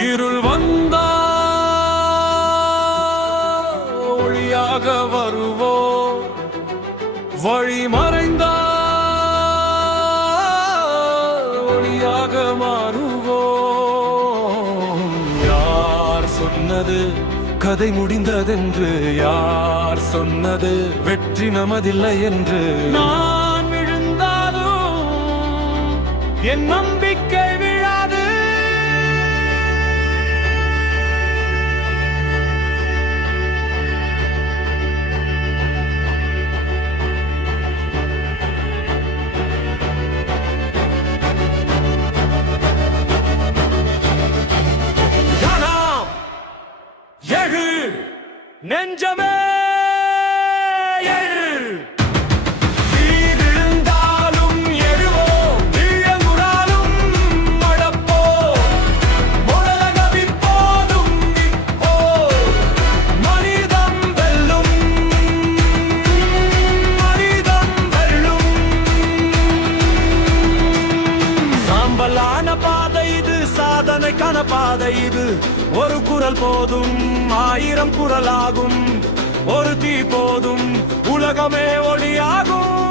இருள் வந்தா ஒளியாக வருவோ, வழி மறைந்தா ஒளியாக மாறுவோம். யார் சொன்னது கதை முடிந்ததென்று? யார் சொன்னது வெற்றி நமதில்லை என்று? நான் விழுந்தாலும் என் நம்பிக்கை விழாது. எழு நெஞ்சமே எழு, வீழ்ந்தாலும் எழுவோம், வீழங்குறாலும் மழப்போம், முழங்கவிப்போதும் இப்போ மனிதம் வெல்லும், மனிதம் வெல்லும். சாம்பலான பாதை இது, சாதனைக்கான பாதை இது. ஒரு குரல் போதும், 1000 குரலாகும். ஒரு தீ போதும், உலகமே ஒளியாகும்.